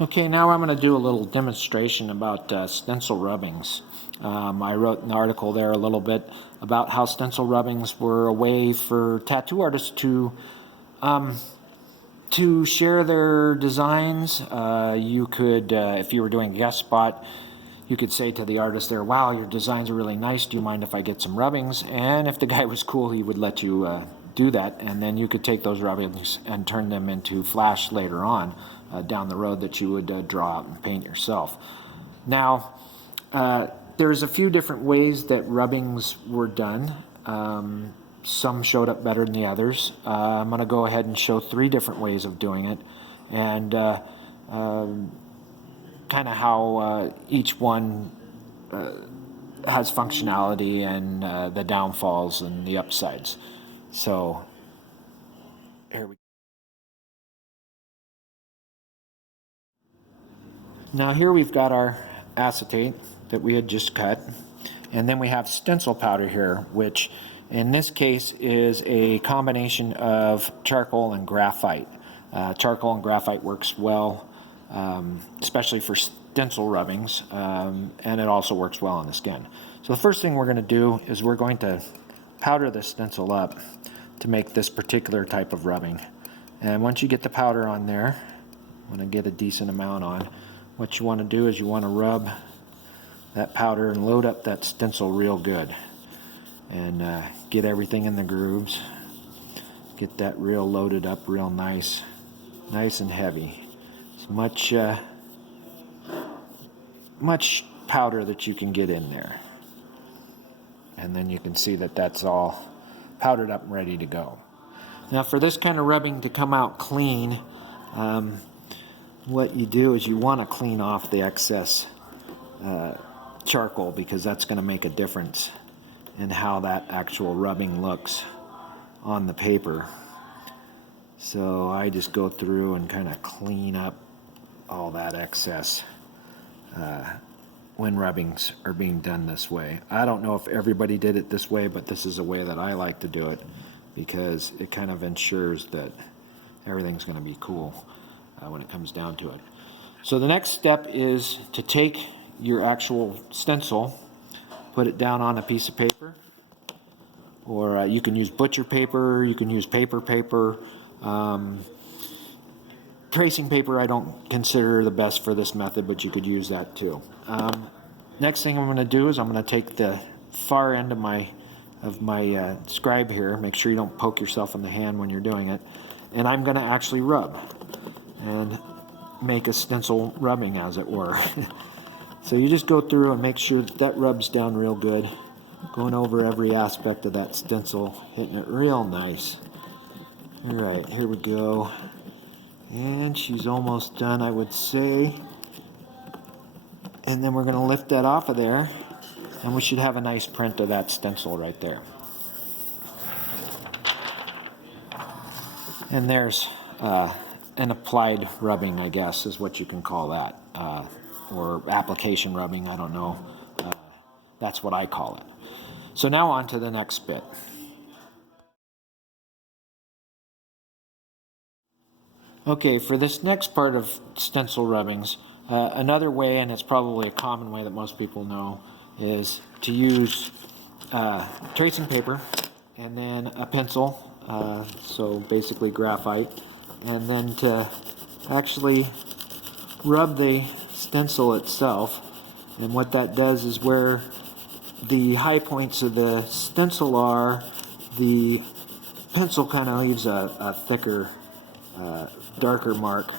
Okay, now I'm going to do a little demonstration about stencil rubbings. I wrote an article there a little bit about how stencil rubbings were a way for tattoo artists to share their designs. You could, if you were doing a guest spot, you could say to the artist there, "Wow, your designs are really nice. Do you mind if I get some rubbings?" And if the guy was cool, he would let you do that. And then you could take those rubbings and turn them into flash later on down the road that you would draw out and paint yourself. Now, there's a few different ways that rubbings were done. Some showed up better than the others. I'm going to go ahead and show 3 different ways of doing it, and kind of how each one has functionality and the downfalls and the upsides. So here we go. Now here we've got our acetate that we had just cut, and then we have stencil powder here, which in this case is a combination of charcoal and graphite. Charcoal and graphite works well, especially for stencil rubbings, and it also works well on the skin. So the first thing we're going to do is we're going to powder the stencil up to make this particular type of rubbing. And once you get the powder on there, I'm going to get a decent amount on, what you want to do is you want to rub that powder and load up that stencil real good, and get everything in the grooves. Get that real loaded up real nice and heavy. As much powder that you can get in there, and then you can see that that's all powdered up and ready to go. Now for this kind of rubbing to come out clean, what you do is you want to clean off the excess charcoal, because that's going to make a difference in how that actual rubbing looks on the paper. So I just go through and kind of clean up all that excess when rubbings are being done this way. I don't know if everybody did it this way, but this is a way that I like to do it, because it kind of ensures that everything's going to be cool when it comes down to it. So the next step is to take your actual stencil, put it down on a piece of paper, or you can use butcher paper, you can use paper. Tracing paper I don't consider the best for this method, but you could use that too. Next thing I'm going to do is I'm going to take the far end of my scribe here. Make sure you don't poke yourself in the hand when you're doing it. And I'm going to actually rub and make a stencil rubbing, as it were. So you just go through and make sure that rubs down real good, going over every aspect of that stencil, hitting it real nice. All right, here we go. And she's almost done, I would say. And then we're going to lift that off of there, and we should have a nice print of that stencil right there. And there's an applied rubbing, I guess, is what you can call that, or application rubbing, I don't know. That's what I call it. So now on to the next bit. Okay, for this next part of stencil rubbings, another way, and it's probably a common way that most people know, is to use tracing paper and then a pencil, so basically graphite, and then to actually rub the stencil itself. And what that does is, where the high points of the stencil are, the pencil kind of leaves a thicker, darker mark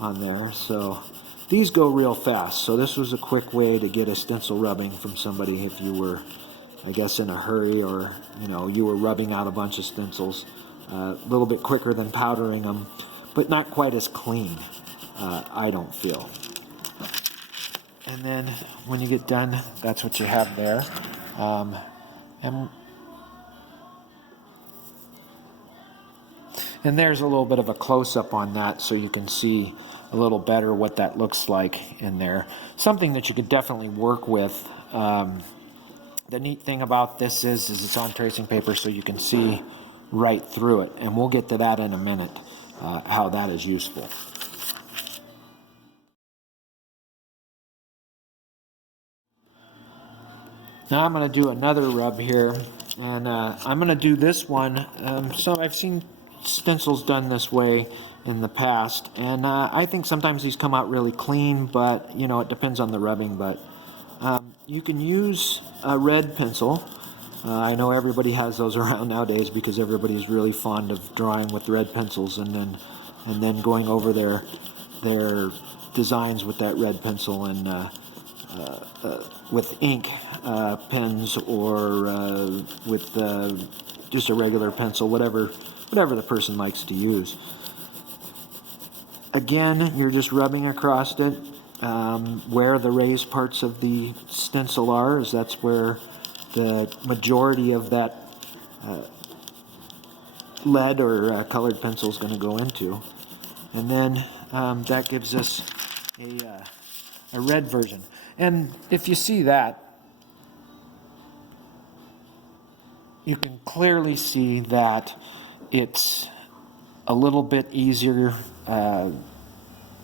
on there. So these go real fast. So this was a quick way to get a stencil rubbing from somebody if you were, I guess, in a hurry, or you were rubbing out a bunch of stencils. A little bit quicker than powdering them, but not quite as clean, I don't feel. And then when you get done, that's what you have there. And there's a little bit of a close-up on that, so you can see a little better what that looks like in there. Something that you could definitely work with. The neat thing about this is it's on tracing paper, so you can see right through it. And we'll get to that in a minute, how that is useful. Now I'm going to do another rub here, and I'm going to do this one. So I've seen stencils done this way in the past, and I think sometimes these come out really clean, but you know, it depends on the rubbing. But you can use a red pencil. I know everybody has those around nowadays because everybody's really fond of drawing with red pencils and then going over their designs with that red pencil and with ink pens or with just a regular pencil, whatever the person likes to use. Again, you're just rubbing across it. Where the raised parts of the stencil are, is that's where the majority of that lead or colored pencil is going to go into. And then that gives us a red version. And if you see that, you can clearly see that it's a little bit easier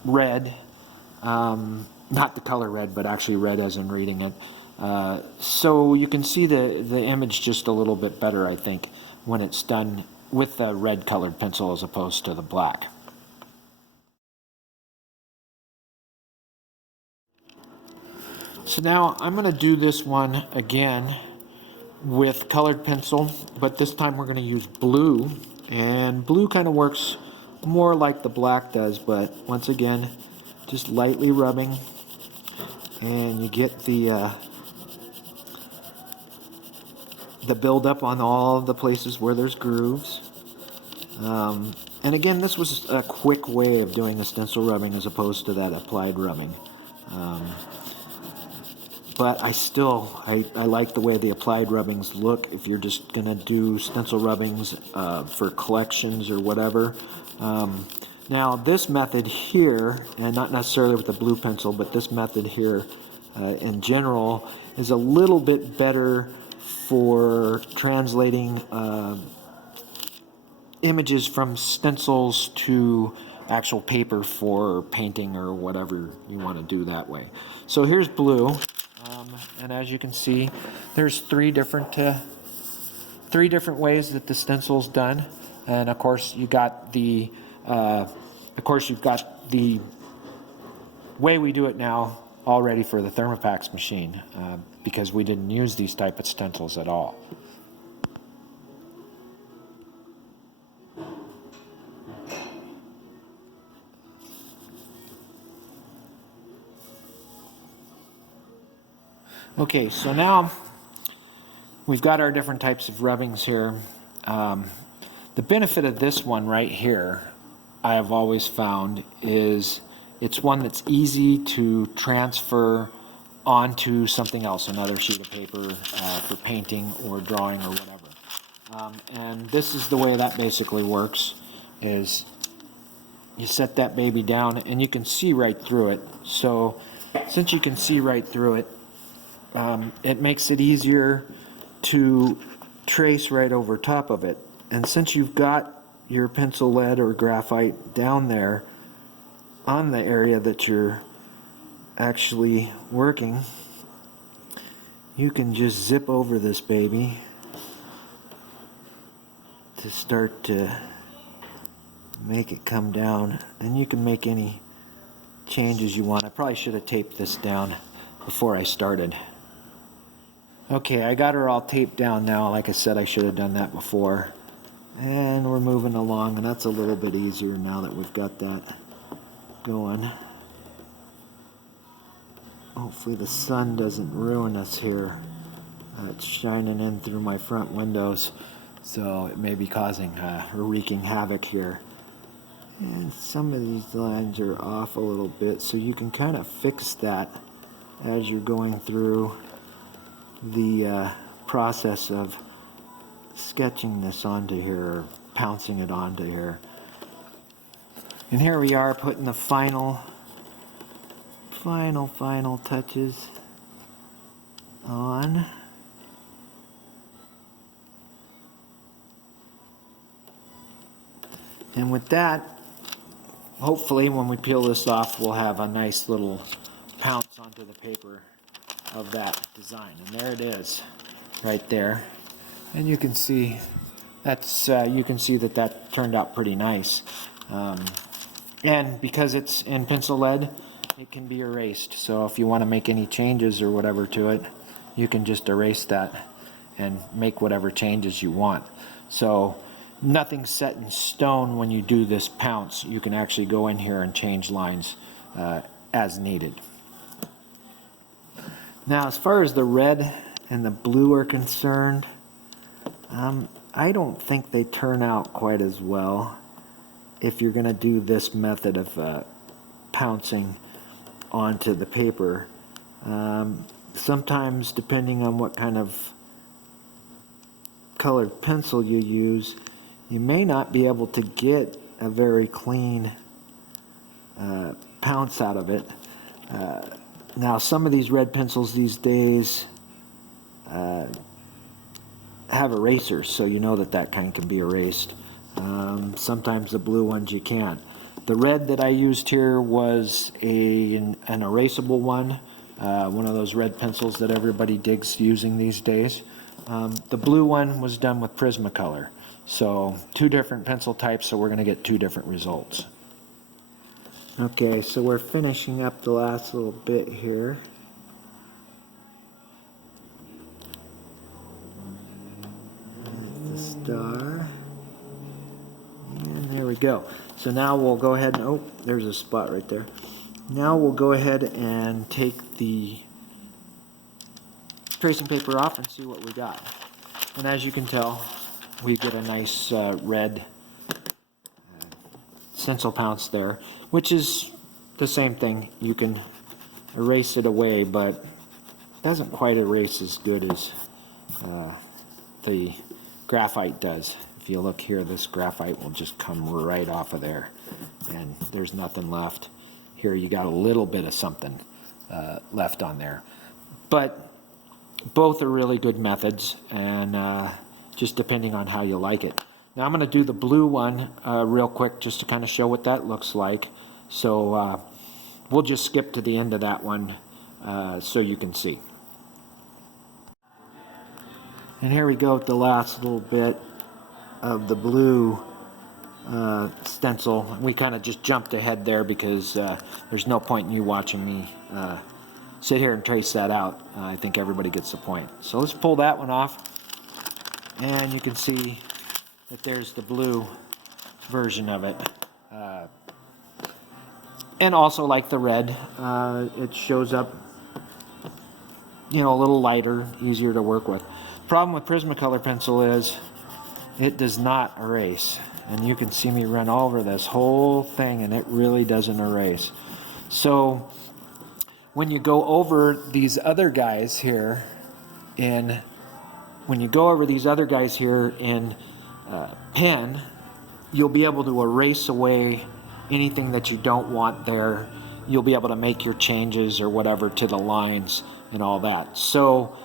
red, not the color red, but actually red as in reading it. So you can see the image just a little bit better, I think, when it's done with the red colored pencil as opposed to the black. So now I'm going to do this one again with colored pencil, but this time we're going to use blue, and blue kind of works more like the black does, but once again, just lightly rubbing, and you get the buildup on all of the places where there's grooves. And again, this was a quick way of doing the stencil rubbing as opposed to that applied rubbing. But I like the way the applied rubbings look if you're just going to do stencil rubbings for collections or whatever. Now this method here, and not necessarily with the blue pencil, but this method here in general is a little bit better for translating images from stencils to actual paper for painting or whatever you want to do that way. So here's blue. And as you can see, there's three different ways that the stencil's done, and of course you've got the way we do it now already for the Thermopax machine, because we didn't use these type of stencils at all. Okay, so now we've got our different types of rubbings here. The benefit of this one right here, I have always found, is it's one that's easy to transfer onto something else, another sheet of paper for painting or drawing or whatever. And this is the way that basically works, is you set that baby down and you can see right through it. So since you can see right through it, it makes it easier to trace right over top of it. And since you've got your pencil lead or graphite down there on the area that you're actually working, you can just zip over this baby to start to make it come down, and you can make any changes you want. I probably should have taped this down before I started. Okay, I got her all taped down now. Like I said, I should have done that before. And we're moving along, and that's a little bit easier now that we've got that going. Hopefully the sun doesn't ruin us here. It's shining in through my front windows, so it may be causing or wreaking havoc here. And some of these lines are off a little bit, so you can kind of fix that as you're going through the process of sketching this onto here, or pouncing it onto here. And here we are putting the final touches on. And with that, hopefully when we peel this off, we'll have a nice little pounce onto the paper of that design. And there it is, right there. And you can see that's that turned out pretty nice. And because it's in pencil lead, it can be erased. So if you want to make any changes or whatever to it, you can just erase that and make whatever changes you want. So nothing's set in stone when you do this pounce. You can actually go in here and change lines as needed. Now, as far as the red and the blue are concerned, I don't think they turn out quite as well if you're going to do this method of pouncing onto the paper. Sometimes, depending on what kind of colored pencil you use, you may not be able to get a very clean pounce out of it. Now, some of these red pencils these days have erasers, so you know that kind can be erased. Sometimes the blue ones you can't. The red that I used here was an erasable one of those red pencils that everybody digs using these days. The blue one was done with Prismacolor. So two different pencil types, so we're going to get two different results. Okay, so we're finishing up the last little bit here. The star. And there we go. So now we'll go ahead and, oh, there's a spot right there. Now we'll go ahead and take the tracing paper off and see what we got. And as you can tell, we get a nice red stencil pounce there, which is the same thing. You can erase it away, but it doesn't quite erase as good as the graphite does. If you look here, this graphite will just come right off of there, and there's nothing left. Here you got a little bit of something left on there. But both are really good methods, and just depending on how you like it. Now I'm going to do the blue one real quick just to kind of show what that looks like. So we'll just skip to the end of that one so you can see. And here we go with the last little bit of the blue stencil. We kind of just jumped ahead there because there's no point in you watching me sit here and trace that out. I think everybody gets the point. So let's pull that one off, and you can see that there's the blue version of it. And also, like the red, it shows up, you know, a little lighter, easier to work with. Problem with Prismacolor pencil is it does not erase, and you can see me run over this whole thing, and it really doesn't erase. So when you go over these other guys here in pen, you'll be able to erase away anything that you don't want there. You'll be able to make your changes or whatever to the lines and all that. So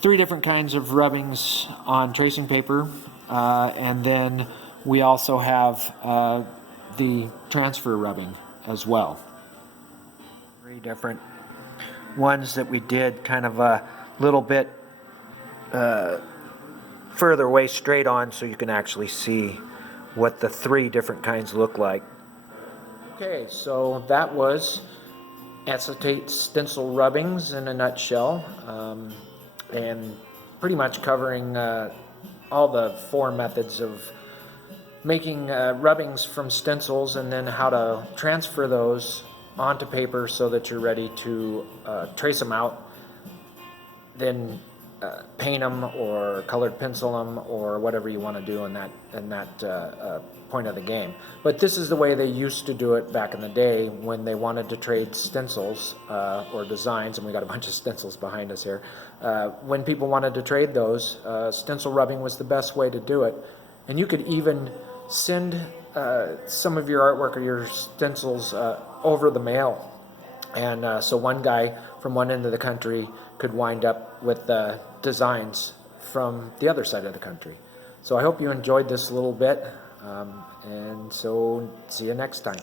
3 different kinds of rubbings on tracing paper, and then we also have the transfer rubbing as well. 3 different ones that we did kind of a little bit further away straight on, so you can actually see what the 3 different kinds look like. Okay, so that was acetate stencil rubbings in a nutshell, and pretty much covering all the 4 methods of making rubbings from stencils, and then how to transfer those onto paper so that you're ready to trace them out, then paint them or colored pencil them or whatever you want to do in that point of the game. But this is the way they used to do it back in the day when they wanted to trade stencils or designs, and we got a bunch of stencils behind us here. When people wanted to trade those, stencil rubbing was the best way to do it. And you could even send some of your artwork or your stencils over the mail. And so one guy from one end of the country could wind up with designs from the other side of the country. So I hope you enjoyed this little bit, and so see you next time.